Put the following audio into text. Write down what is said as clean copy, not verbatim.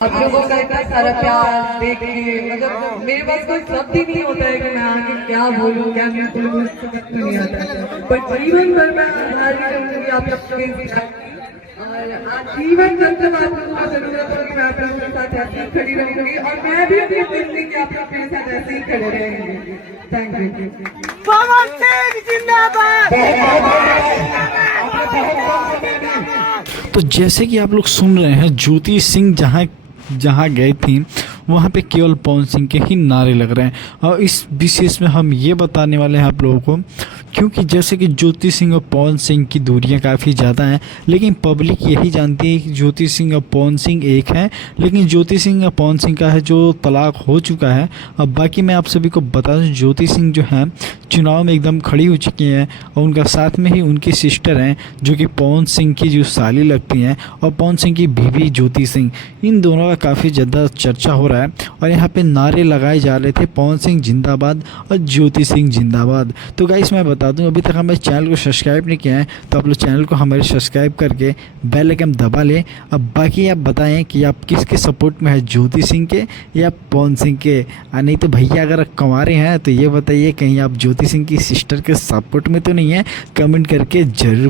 आप लोगों का इतना सारा प्यार देख के मतलब मेरे पास कोई शब्द ही नहीं होता है कि मैं आगे क्या बोलूं क्या नहीं बोलूं, समझ नहीं आता। बट जीवन भर मैं आभारी रहूंगी आप लोगों के और जीवन जब तक आप लोगों को जरूरत होगी मैं आप लोगों के साथ ऐसे ही खड़ी रहूंगी और मैं भी अपनी जिंदगी कि आप लोग मेरे साथ ऐसे ही खड़े रहेंगे। Thank you. पवन सिंह जिंदाबाद। तो जैसे कि आप लोग सुन रहे हैं, ज्योति सिंह जहाँ गए थी वहाँ पे केवल पवन सिंह के ही नारे लग रहे हैं। और इस विशेष में हम ये बताने वाले हैं आप लोगों को, क्योंकि जैसे कि ज्योति सिंह और पवन सिंह की दूरियां काफ़ी ज़्यादा हैं, लेकिन पब्लिक यही जानती है कि ज्योति सिंह और पवन सिंह एक हैं। लेकिन ज्योति सिंह और पवन सिंह का है जो तलाक हो चुका है। अब बाकी मैं आप सभी को बता दूं, ज्योति सिंह जो है चुनाव में एकदम खड़ी हो चुकी हैं और उनका साथ में ही उनकी सिस्टर हैं जो कि पवन सिंह की जो साली लगती हैं और पवन सिंह की बीवी ज्योति सिंह। इन दोनों का काफ़ी ज़्यादा चर्चा हो रहा है और यहाँ पे नारे लगाए जा रहे थे, पवन सिंह जिंदाबाद और ज्योति सिंह जिंदाबाद। तो गाइस मैं बता दूं, अभी तक हमारे चैनल को सब्सक्राइब नहीं किया है तो आप लोग चैनल को हमारे सब्सक्राइब करके बेल आइकन दबा लें। अब बाकी आप बताएं कि आप किसके सपोर्ट में है, ज्योति सिंह के या पवन सिंह के। नहीं तो भैया अगर आप कंवारे हैं तो ये बताइए कहीं आप ज्योति सिंह की सिस्टर के सपोर्ट में तो नहीं है, कमेंट करके जरूर